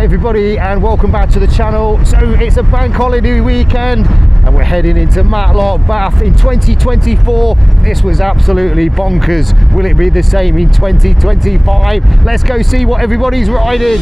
Hi everybody and welcome back to the channel. So it's a bank holiday weekend and we're heading into Matlock Bath in 2024. This was absolutely bonkers. Will it be the same in 2025? Let's go see what everybody's riding.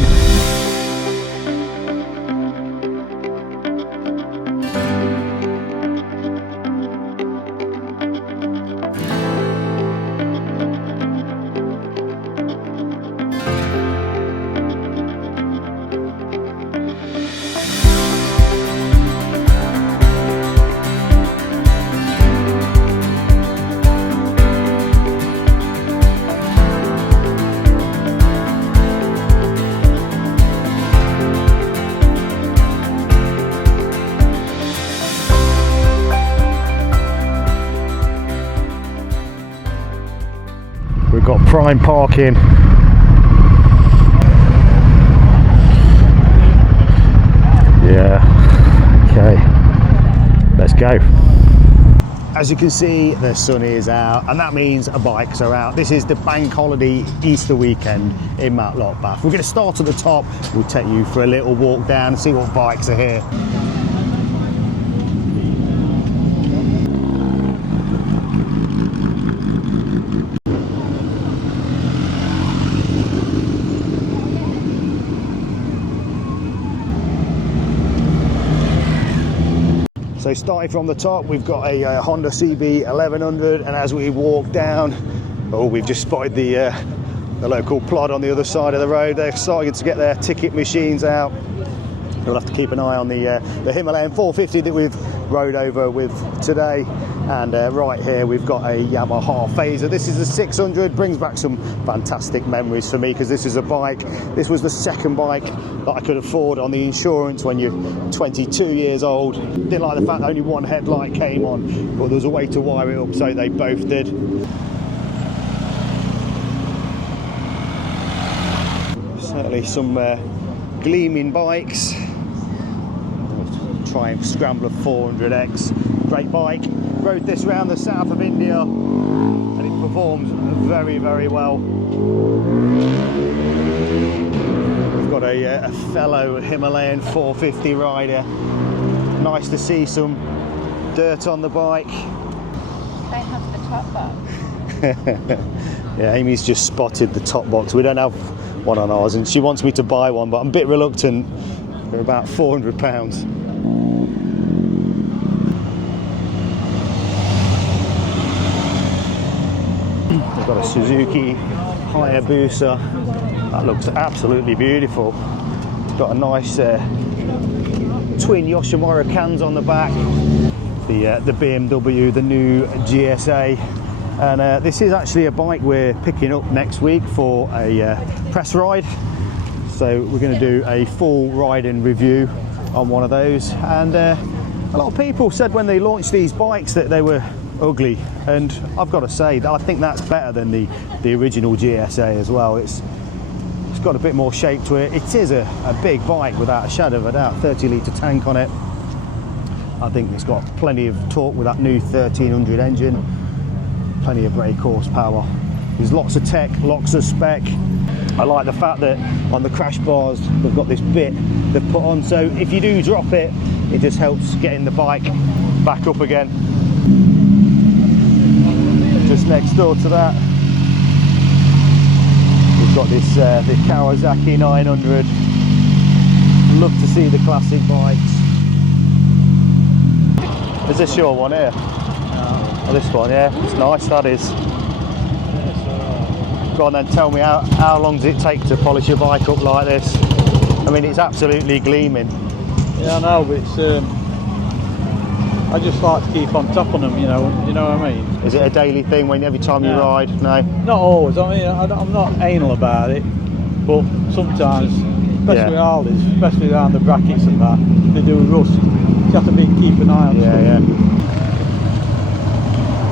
We've got prime parking. Yeah, okay, let's go. As you can see, the sun is out and that means our bikes are out. This is the bank holiday Easter weekend in Matlock Bath. We're going to start at the top. We'll take you for a little walk down and see what bikes are here. So starting from the top, we've got a Honda CB 1100, and as we walk down, oh, we've just spotted the local plod on the other side of the road. They're starting to get their ticket machines out. We'll have to keep an eye on the Himalayan 450 that we've rode over with today. And right here we've got a Yamaha Phaser. This is the 600, brings back some fantastic memories for me because this is a bike, this was the second bike that I could afford on the insurance when you're 22 years old. Didn't like the fact that only one headlight came on, but there was a way to wire it up, so they both did. Certainly some gleaming bikes. Triumph Scrambler 400X, great bike. Rode this around the south of India and it performs very, very well. We've got a fellow Himalayan 450 rider. Nice to see some dirt on the bike. They have the top box. Yeah, Amy's just spotted the top box. We don't have one on ours and she wants me to buy one, but I'm a bit reluctant. They're about £400. We've got a Suzuki Hayabusa. That looks absolutely beautiful. It's got a nice twin Yoshimura cans on the back. The BMW, the new GSA. And this is actually a bike we're picking up next week for a press ride. So we're going to do a full riding review on one of those. And a lot of people said when they launched these bikes that they were ugly, and I've got to say that I think that's better than the original GSA as well. It's got a bit more shape to it. It is a big bike without a shadow of a doubt. 30-litre tank on it. I think it's got plenty of torque with that new 1300 engine. Plenty of brake horsepower. There's lots of tech, lots of spec. I like the fact that on the crash bars they've got this bit they've put on, so if you do drop it, it just helps getting the bike back up again. Just next door to that, we've got this the Kawasaki 900. Love to see the classic bikes. Is this your one here? Oh, this one, yeah. It's nice, that is. Go on then, tell me how long does it take to polish your bike up like this? I mean, it's absolutely gleaming. Yeah, I know, but it's I just like to keep on top of them, you know what I mean? Is it a daily thing when every time you ride? No? Not always, I mean, I'm not anal about it, but sometimes, especially Harleys, especially around the brackets and that, they do rust. You have to keep an eye on stuff. Yeah.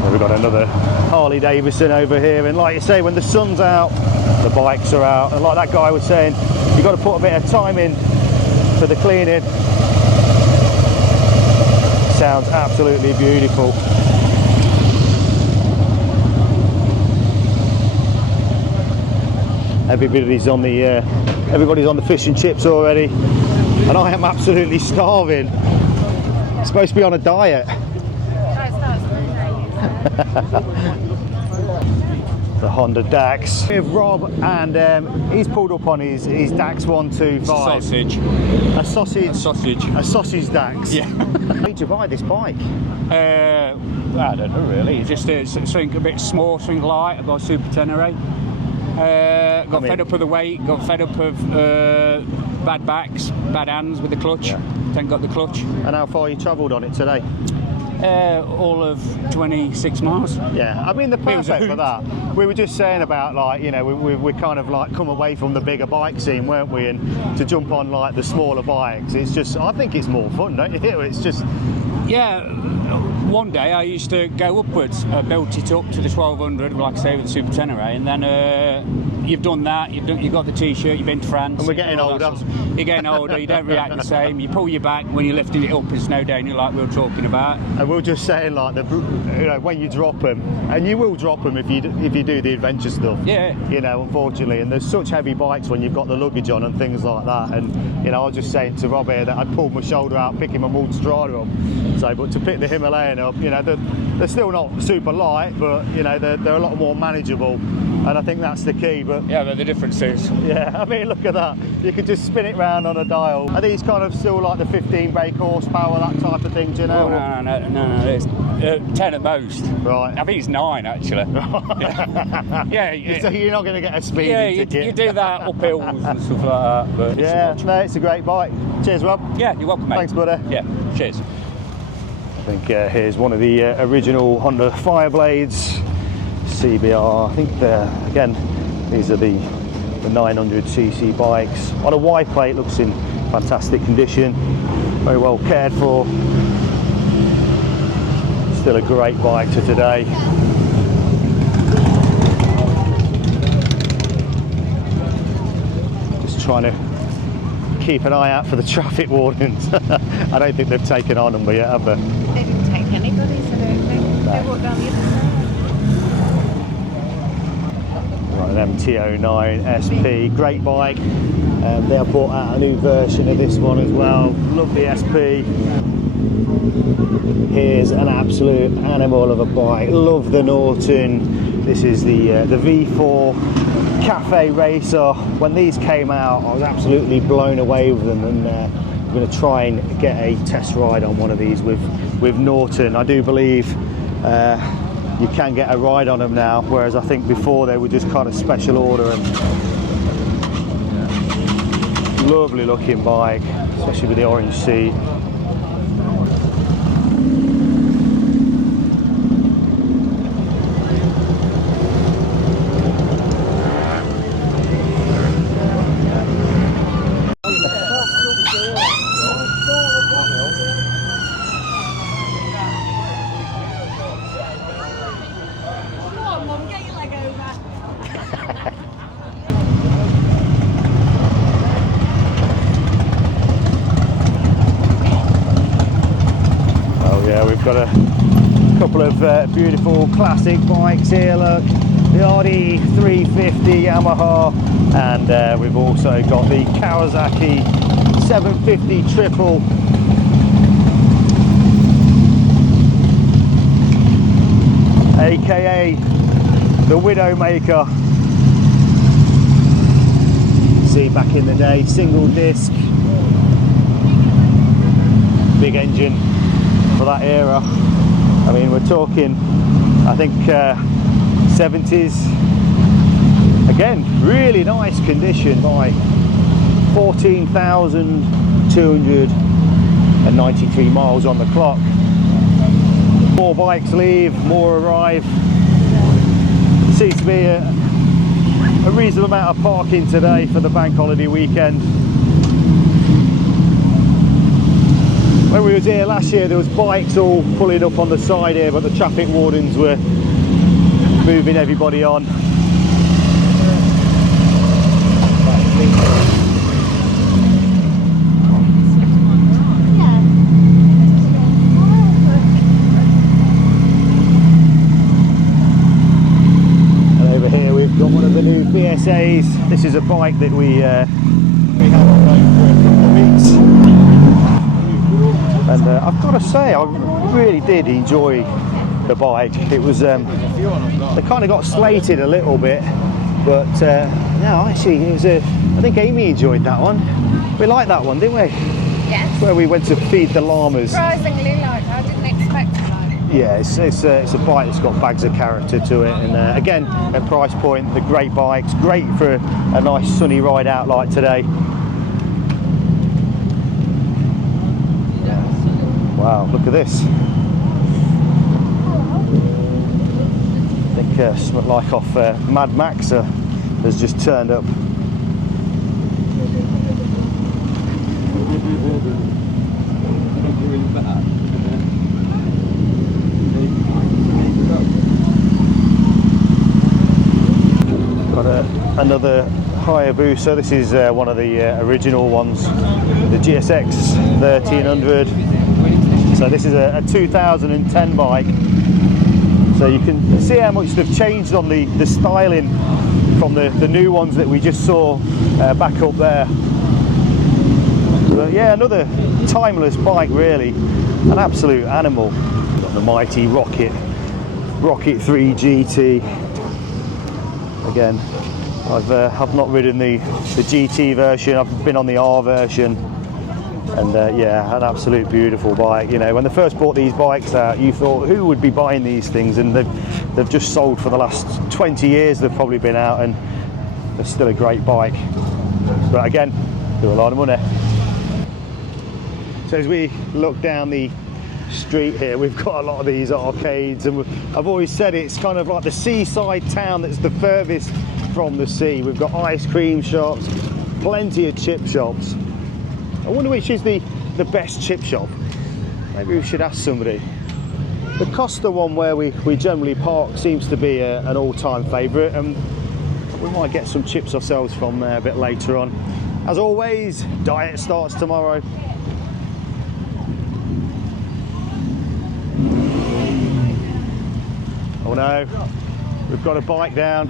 Well, we've got another Harley Davidson over here, and like you say, when the sun's out, the bikes are out, and like that guy was saying, you've got to put a bit of time in for the cleaning. Sounds absolutely beautiful. Everybody's on the fish and chips already, and I am absolutely starving. I'm supposed to be on a diet. The Honda Dax. We have Rob, and he's pulled up on his Dax 125. Sausage. A sausage. A sausage. A sausage Dax. Yeah. How did you buy this bike? I don't know really. It's just something a bit small, something light. I got a Super Tenere. Got fed up of the weight. Got fed up of bad backs, bad hands with the clutch. Yeah. Then got the clutch. And how far you travelled on it today? All of 26 miles. Yeah, I mean they're perfect for that. We were just saying about, like, you know, we kind of like come away from the bigger bike scene, weren't we, and to jump on like the smaller bikes. It's just, I think it's more fun, don't you? It's just, Yeah, one day I used to go upwards. I built it up to the 1200, like I say, with the Super Tenere, and then you've done that, you've got the T-shirt, you've been to France. And we're getting older. You're getting older, you don't react the same. You pull your back when you're lifting it up in snow down, like we were talking about. and we're just saying, like, when you drop them, and you will drop them if you do the adventure stuff. Yeah. You know, unfortunately, and there's such heavy bikes when you've got the luggage on and things like that. And you know, I was just saying to Rob here that I'd pulled my shoulder out picking my Multistrada up. So, but to pick the Himalayan up, you know, they're still not super light, but you know, they're a lot more manageable, and I think that's the key. But Yeah, but the difference is, yeah, I mean, look at that. You could just spin it round on a dial. Are these kind of still like the 15 brake horsepower, that type of thing, do you know? oh, no, it's 10 at most. Right. I think it's 9 actually. yeah. So you're not going to get a speeding Yeah, you ticket. do that up hills and stuff like that. But Yeah, no, it's a great bike. Cheers, Rob. yeah, you're welcome, mate. Thanks, buddy. Yeah, cheers. I think here's one of the original Honda Fireblades CBR. I think again, these are the 900cc bikes. On a Y plate, looks in fantastic condition, very well cared for. Still a great bike to today. Just trying to keep an eye out for the traffic wardens. I don't think they've taken our number yet, have they? They didn't take anybody, so they walked down the other side. Right, an MT-09 SP, great bike. They have brought out a new version of this one as well. Lovely SP. Here's an absolute animal of a bike. Love the Norton. This is the V4 Cafe Racer. When these came out, I was absolutely blown away with them, and I'm going to try and get a test ride on one of these with Norton. I do believe you can get a ride on them now, whereas I think before they were just kind of special order. And lovely looking bike, especially with the orange seat. Got a couple of beautiful classic bikes here. Look, the Audi 350 Yamaha, and we've also got the Kawasaki 750 triple. AKA the Widowmaker. See, back in the day, single disc, big engine for that era. I mean, we're talking, I think 70s. Again, really nice condition bike. 14,293 miles on the clock. More bikes leave, more arrive. Seems to be a reasonable amount of parking today for the bank holiday weekend. When we was here last year, there was bikes all pulling up on the side here, but the traffic wardens were moving everybody on. And over here we've got one of the new BS says this is a bike that we had on loan for a couple of weeks, and I've got to say I really did enjoy the bike. It was they kind of got slated a little bit, but no, actually it was I think Amy enjoyed that one. We liked that one, didn't we? Yes. Where we went to feed the llamas. Surprisingly like, I didn't expect to like. Yeah, it's a bike that's got bags of character to it, and again, at price point, the great bikes, great for a nice sunny ride out like today. Wow, look at this. I think something like off Mad Max has just turned up. Got another Hayabusa. This is one of the original ones, the GSX 1300. So this is a 2010 bike. So you can see how much they've changed on the styling from the new ones that we just saw back up there. But yeah, another timeless bike really, an absolute animal. Got the mighty Rocket 3 GT. Again, I've not ridden the GT version. I've been on the R version, and yeah, an absolute beautiful bike. You know, when they first brought these bikes out, you thought, who would be buying these things? And they've just sold for the last 20 years. They've probably been out, and they're still a great bike. But again, they're a lot of money. So as we look down the street here, we've got a lot of these arcades, and I've always said it's kind of like the seaside town that's the furthest from the sea. We've got ice cream shops, plenty of chip shops. I wonder which is the best chip shop. Maybe we should ask somebody. The Costa one where we generally park seems to be an all-time favourite, and we might get some chips ourselves from there a bit later on. As always, diet starts tomorrow. Oh no, we've got a bike down.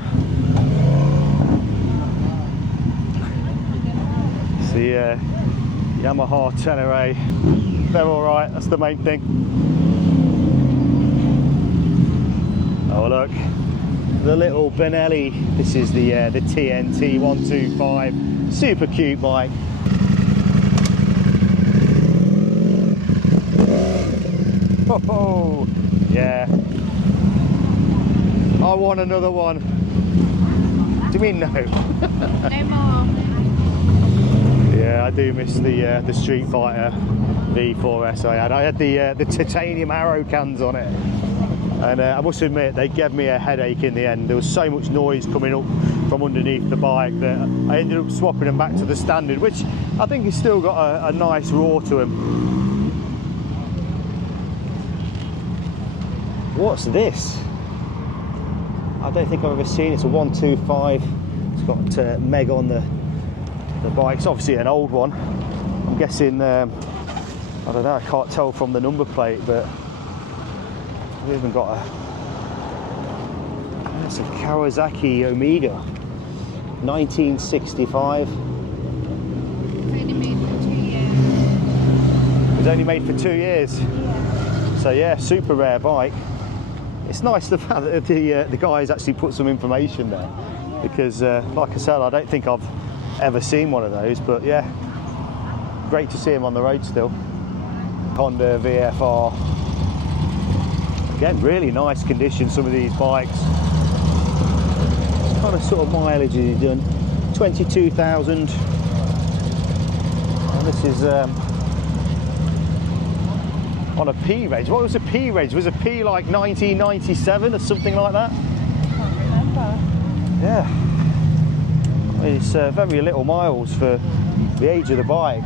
It's the Yamaha Tenere. They're alright, that's the main thing. Oh look, the little Benelli. This is the TNT 125. Super cute bike. Oh, yeah. I want another one. Do you mean no? No more. Yeah, I do miss the Street Fighter V4S I had. I had the titanium arrow cans on it, and I must admit they gave me a headache in the end. There was so much noise coming up from underneath the bike that I ended up swapping them back to the standard, which I think has still got a nice roar to them. What's this? I don't think I've ever seen it. It's a 125. It's got Meg on the bike. It's obviously an old one. I'm guessing, I don't know, I can't tell from the number plate, but we've even got it's a Kawasaki Omega 1965. It's only made for 2 years. It was only made for 2 years. Yeah. So yeah, super rare bike. It's nice the fact that the guys actually put some information there, because like I said, I don't think I've ever seen one of those, but yeah, great to see them on the road still. Honda VFR. Again, really nice condition, some of these bikes. What kind of sort of mileage has he done? 22,000. And this is on a P range. What was a P range? Was a P like 1997 or something like that? I can't remember. Yeah. I mean, it's very little miles for the age of the bike.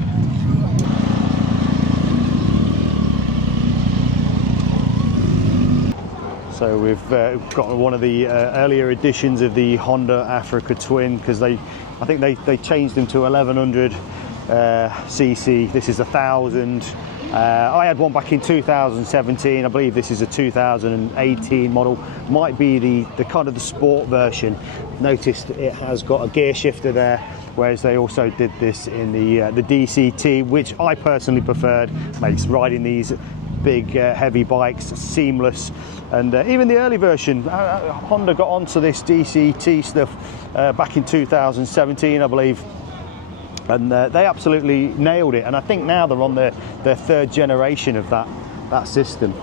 So we've got one of the earlier editions of the Honda Africa Twin, because I think they changed them to 1100 cc. This is 1000 I had one back in 2017. I believe this is a 2018 model. Might be the kind of the sport version. Noticed it has got a gear shifter there, whereas they also did this in the DCT, which I personally preferred. Makes riding these big heavy bikes seamless. And even the early version, Honda got onto this DCT stuff back in 2017, I believe. And they absolutely nailed it, and I think now they're on their third generation of that system.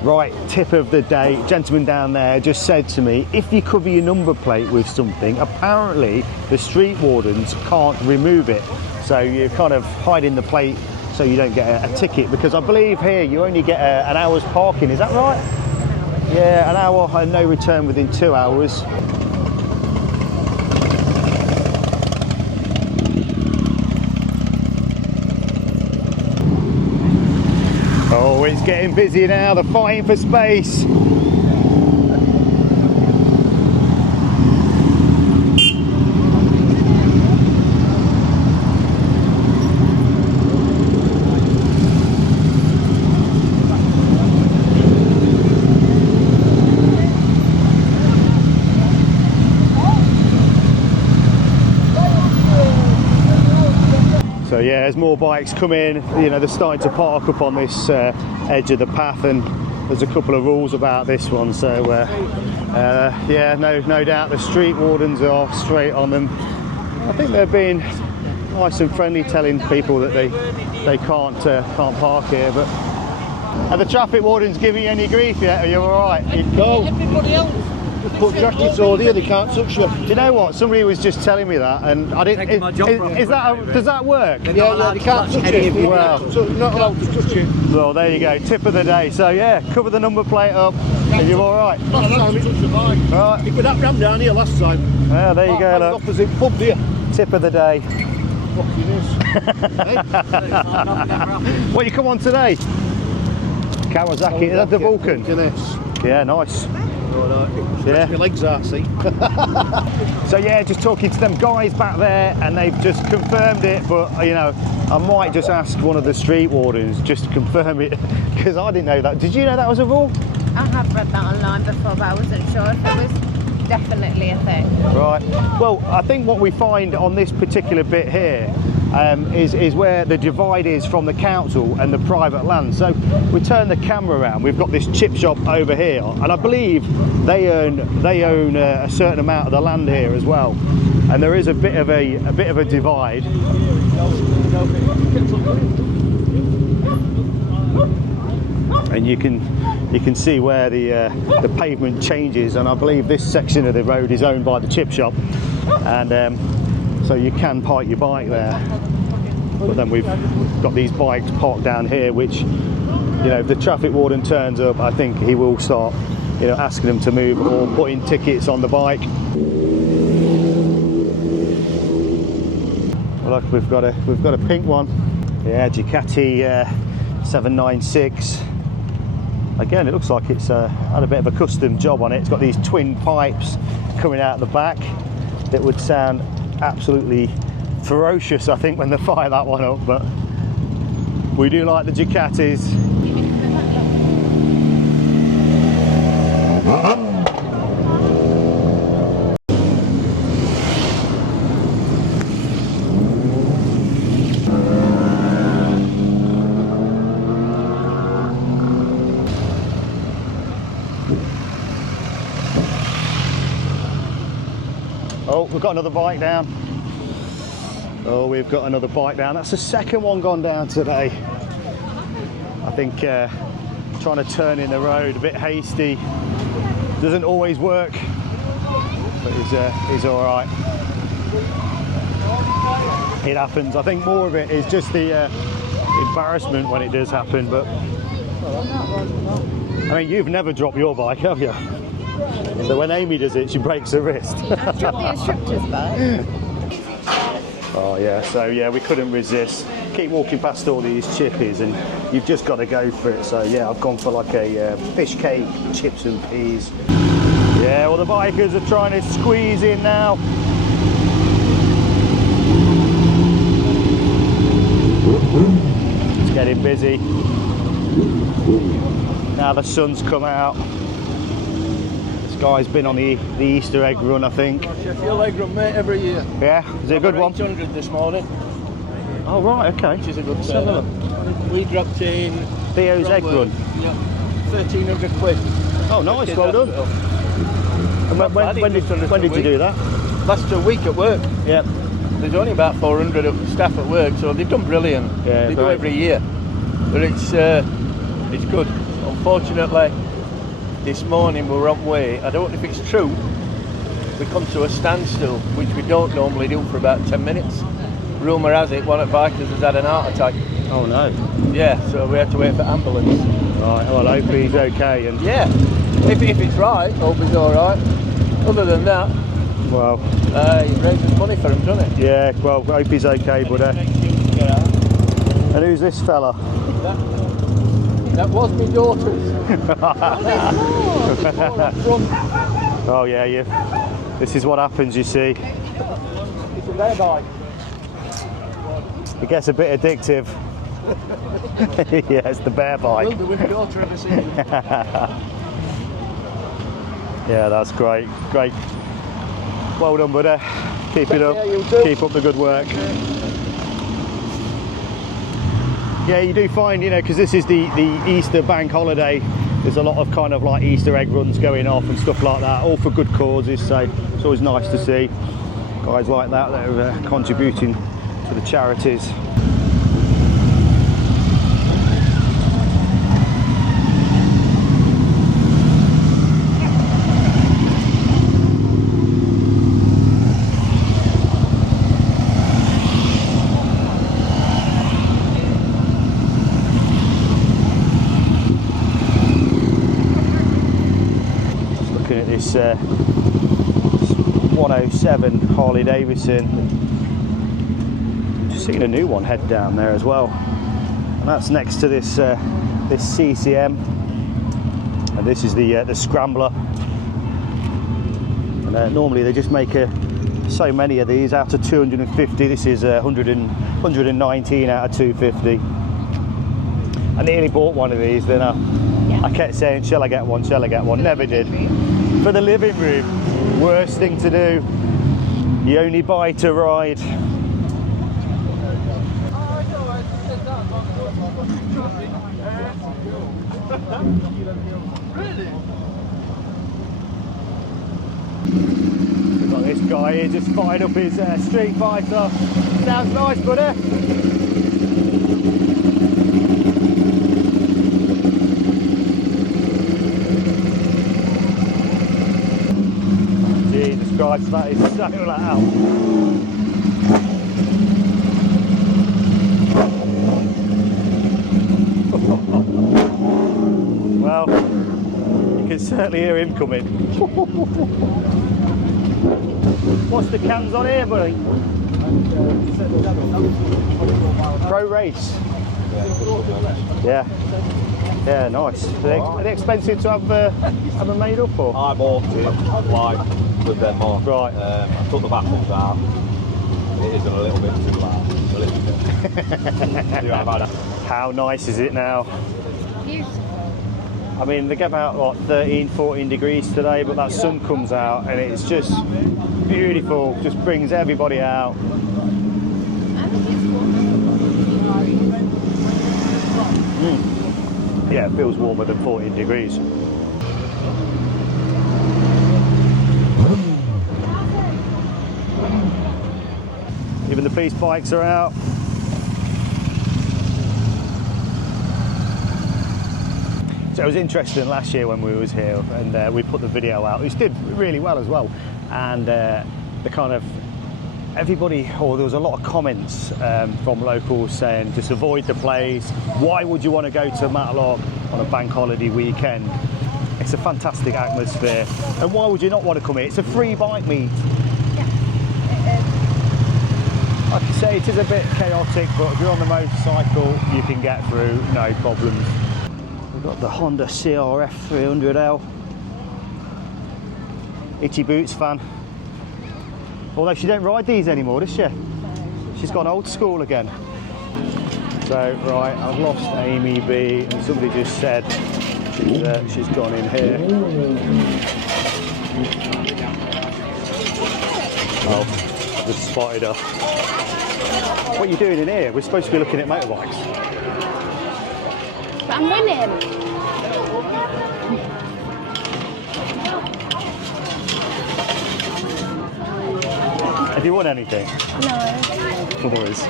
Right, tip of the day, gentleman down there just said to me, if you cover your number plate with something, apparently the street wardens can't remove it, so you're kind of hiding the plate so you don't get a ticket, because I believe here you only get an hour's parking, is that right? Yeah, an hour and no return within 2 hours. Oh, it's getting busy now, they're fighting for space. So yeah, as more bikes come in, you know, they're starting to park up on this edge of the path, and there's a couple of rules about this one. So yeah, no doubt the street wardens are straight on them. I think they're being nice and friendly, telling people that they can't park here. But are the traffic wardens giving you any grief yet? Are you all right? No. Everybody else. Put jackets on here, they can't touch you. Do you know what? Somebody was just telling me that, and I didn't. Does that work? Yeah, they can't touch you. Well, not allowed to touch you. Well, there you go. Tip of the day. So yeah, cover the number plate up. Are you all right? Last time he touched the bike. Right. He put that ram down here last time. Well, there you go. Look. Opposite pub there. Tip of the day. Hey? What you come on today? Kawasaki. Is that the Vulcan? Yes. Yeah, nice. Yeah. My legs out, see. So yeah, just talking to them guys back there, and they've just confirmed it. But you know, I might just ask one of the street wardens just to confirm it, because I didn't know that. Did you know that was a rule? I have read that online before, but I wasn't sure if it was definitely a thing. Right. Well, I think what we find on this particular bit here is where the divide is from the council and the private land. So we turn the camera around. We've got this chip shop over here, and I believe they own a certain amount of the land here as well. And there is a bit of a divide. And you can see where the pavement changes, and I believe this section of the road is owned by the chip shop, and so you can park your bike there. But then we've got these bikes parked down here, which, you know, if the traffic warden turns up, I think he will start, you know, asking them to move or putting tickets on the bike. Well, look, we've got a pink one. Yeah, Ducati 796. Again, it looks like it's had a bit of a custom job on it. It's got these twin pipes coming out the back that would sound absolutely ferocious, I think, when they fire that one up. But we do like the Ducatis. Oh, we've got another bike down. Oh, we've got another bike down. That's the second one gone down today. I think trying to turn in the road a bit hasty doesn't always work, but he's all right. It happens. I think more of it is just the embarrassment when it does happen. But I mean, you've never dropped your bike, have you? So when Amy does it, she breaks her wrist. I've dropped the instructor's bike. Oh yeah, so yeah, we couldn't resist. Keep walking past all these chippies, and you've just got to go for it. So yeah, I've gone for like a fish cake, chips and peas. Yeah, well, the bikers are trying to squeeze in now. It's getting busy. Now the sun's come out. This guy's been on the Easter egg run, I think. Sheffield egg run, mate, every year. Yeah, is it a good one? 800 this morning, Oh right, okay. which is a good Let's have a look. We dropped in Theo's from egg work, run. Yeah, 1,300 quid. Oh nice, Kids well done. hospital. And Not bad, when just under did you a week. do that? Last a week at work. Yep. There's only about 400 staff at work, so they've done brilliant. Yeah, they do great. every year, but it's good. Unfortunately, this morning we were on way. I don't know if it's true. We come to a standstill, which we don't normally do for about 10 minutes. Rumour has it one of the bikers has had an heart attack. Oh no. Yeah, so we had to wait for ambulance. Right, well hopefully he's okay and Yeah, if it's right, hope he's all right. Other than that, well, it raises money for him, doesn't it? yeah, well hope he's okay, buddy. And who's this fella? That was my daughter's. Oh yeah, this is what happens, you see. It's a rare bike. It gets a bit addictive. Yeah, it's the bear bike. Will do with my daughter ever seen him. Yeah, that's great. Great. Well done, buddy. Keep it up. care, you too. Keep up the good work. Yeah, you do find, you know, because this is the Easter bank holiday, there's a lot of kind of like Easter egg runs going off and stuff like that, all for good causes, so it's always nice to see guys like that that are contributing to the charities. Looking at this 107 Harley Davidson. Just seeing a new one head down there as well, and that's next to this this CCM, and this is the Scrambler. And normally they just make so many of these out of 250. This is 119 out of 250. I nearly bought one of these, then I kept saying, shall I get one, shall I get one? Never did. For the living room, worst thing to do. You only buy to ride. We've got this guy here just fired up his Street Fighter. Sounds nice, buddy. Jesus Christ, that is so loud. Well, you can certainly hear him coming. What's the cams on here, buddy? Pro race. Yeah. Yeah, nice. Are they expensive to have them made up, or? I bought it like with them on. Right. I took the batteries out. It is a little bit too loud. A little bit. How nice is it now? Beautiful. I mean, they get about what 13, 14 degrees today, but that sun comes out and it's just beautiful. Just brings everybody out. I think it's warm. Yeah, it feels warmer than 14 degrees. Even the beast bikes are out. So it was interesting last year when we was here, and we put the video out, which did really well as well. And the kind of everybody, or there was a lot of comments from locals saying just avoid the place. Why would you want to go to Matlock on a bank holiday weekend? It's a fantastic atmosphere, and why would you not want to come here? It's a free bike meet. Like I say, it is a bit chaotic, but if you're on the motorcycle, you can get through, no problems. We've got the Honda CRF 300L. Itchy Boots fan. Although she don't ride these anymore, does she? She's gone old school again. So, right, I've lost Amy B, and somebody just said she's gone in here. Oh, I've just spotted her. What are you doing in here? We're supposed to be looking at motorbikes. But I'm winning. Have you won anything? No. Boys.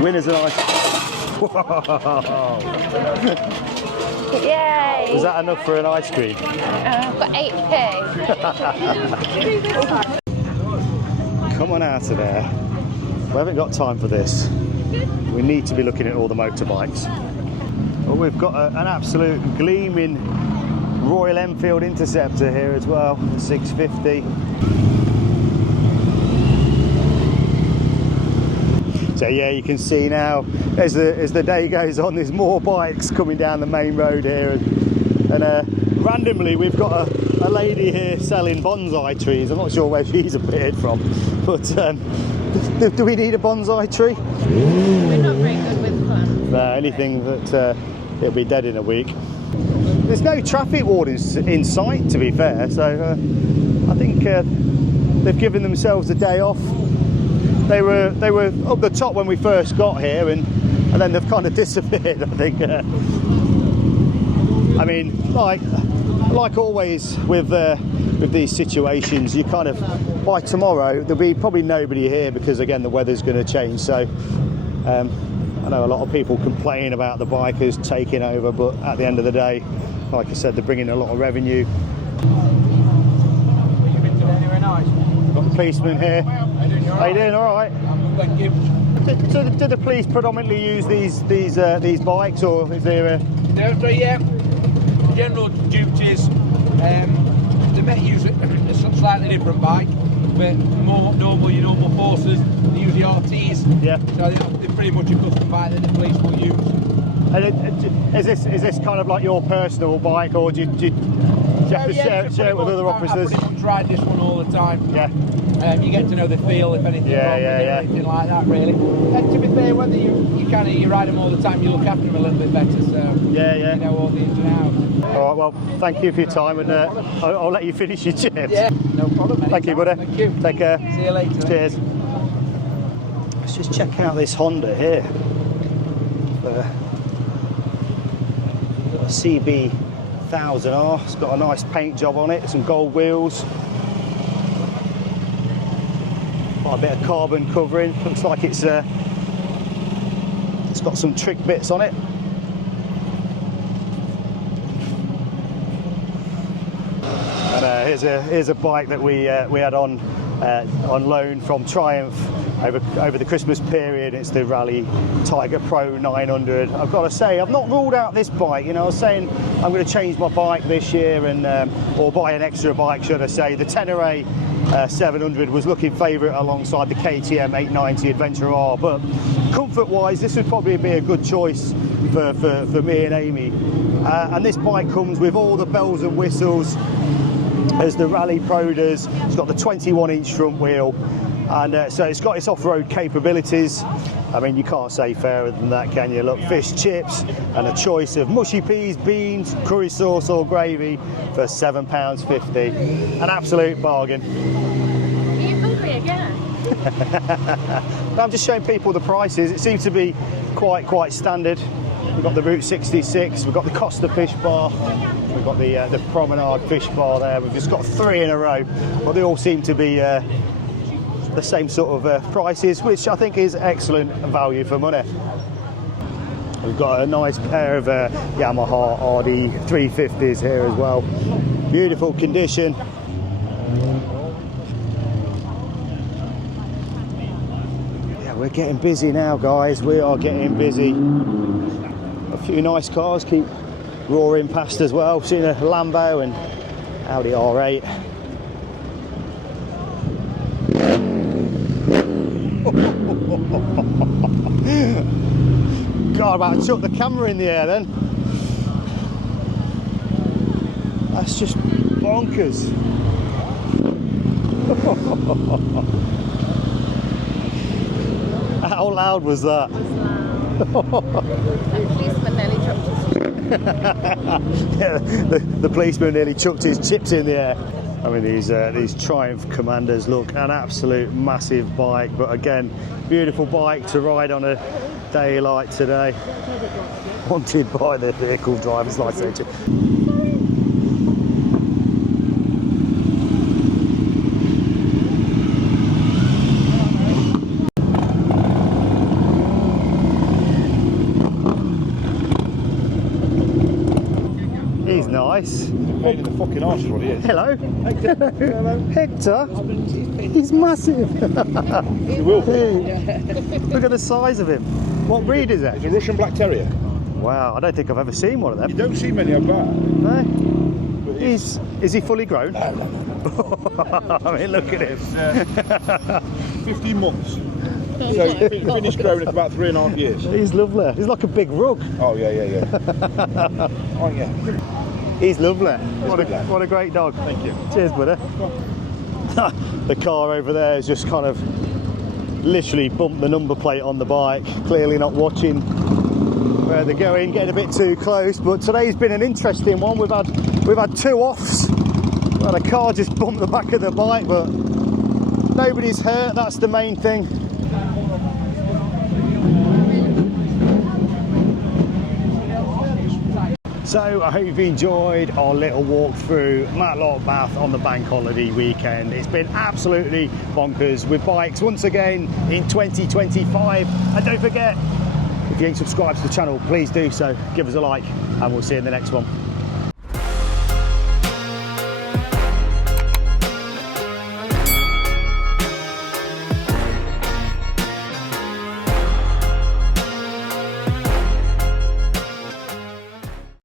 Winners and ice. Whoa. Yay! Was that enough for an ice cream? I've got 8p. Come on out of there. We haven't got time for this. We need to be looking at all the motorbikes. Well, we've got an absolute gleaming Royal Enfield Interceptor here as well, the 650. So yeah, you can see now as the day goes on, there's more bikes coming down the main road here, and randomly we've got a lady here selling bonsai trees. I'm not sure where she's appeared from, but do we need a bonsai tree? We're not very good with fun. Anything that it'll be dead in a week. There's no traffic wardens in sight, to be fair, so I think they've given themselves a day off. They were up the top when we first got here, and then they've kind of disappeared, I think. I mean, like always with these situations, you kind of, by tomorrow there'll be probably nobody here because again the weather's going to change. So I know a lot of people complain about the bikers taking over, but at the end of the day, like I said, they're bringing a lot of revenue. Got the policeman here. How you doing? All right. Thank you. Do the police predominantly use these bikes, or is there a? No, so yeah, general duties. They may use a slightly different bike, but more normal, your normal forces. They use the RTs. Yeah. So they're pretty much a custom bike that the police will use. And is this kind of like your personal bike, or do you have to share it with other officers? I pretty much ride this one all the time. Yeah. You get to know the feel, if anything wrong with it, anything like that, really. And to be fair, whether you ride them all the time, you look after them a little bit better, so you know all the ins and outs. All right, well, thank you for your time, and I'll let you finish your chips. Yeah, no problem. Thank you, buddy. Thank you. Take care. See you later. Cheers. Let's just check out this Honda here. Got a CB 1000R. It's got a nice paint job on it, some gold wheels. Quite a bit of carbon covering. Looks like it's got some trick bits on it. And here's a bike that we had on loan from Triumph over the Christmas period. It's the Rally Tiger Pro 900. I've got to say, I've not ruled out this bike. You know, I was saying I'm going to change my bike this year and or buy an extra bike, should I say. The Tenere 700 was looking favourite alongside the KTM 890 Adventure R, but comfort-wise, this would probably be a good choice for me and Amy. And this bike comes with all the bells and whistles as the Rally Pro does. It's got the 21-inch front wheel, and so it's got its off-road capabilities. I mean, you can't say fairer than that, can you? Look, fish chips and a choice of mushy peas, beans, curry sauce or gravy for £7.50. An absolute bargain. Are you hungry again? I'm just showing people the prices. It seems to be quite standard. We've got the Route 66, we've got the Costa Fish Bar, we've got the Promenade Fish Bar there. We've just got 3 in a row, but they all seem to be the same sort of prices, which I think is excellent value for money. We've got a nice pair of Yamaha RD 350s here as well. Beautiful condition. Yeah, we're getting busy now, guys. We are getting busy. A few nice cars keep roaring past as well. Seen a Lambo and Audi R8. God, about to chuck the camera in the air then. That's just bonkers. How loud was that? Policeman nearly dropped his Yeah, the policeman nearly chucked his chips in the air. I mean, these Triumph Commanders, look, an absolute massive bike, but again, beautiful bike to ride on a day like today. Wanted by the vehicle driver's license. He's nice. Pain in the fucking arse is what he is. Hello. Hector. He's massive. He will be. Look at the size of him. What breed is it? He's a Russian Black Terrier. Wow, I don't think I've ever seen one of You them. don't see many of that. No. But Is he fully grown? No. I mean, look at him. 15 months. So finished growing at about 3.5 years. He's lovely. He's like a big rug. Oh yeah. Oh yeah. He's lovely. good lad. What a great dog. Thank you. Cheers, brother. The car over there has just kind of literally bumped the number plate on the bike, clearly not watching where they're going, getting a bit too close. But today's been an interesting one. We've had 2 offs. We've had a car just bump the back of the bike, but nobody's hurt. That's the main thing. So I hope you've enjoyed our little walk through Matlock Bath on the bank holiday weekend. It's been absolutely bonkers with bikes once again in 2025. And don't forget, if you ain't subscribed to the channel, please do so. Give us a like and we'll see you in the next one.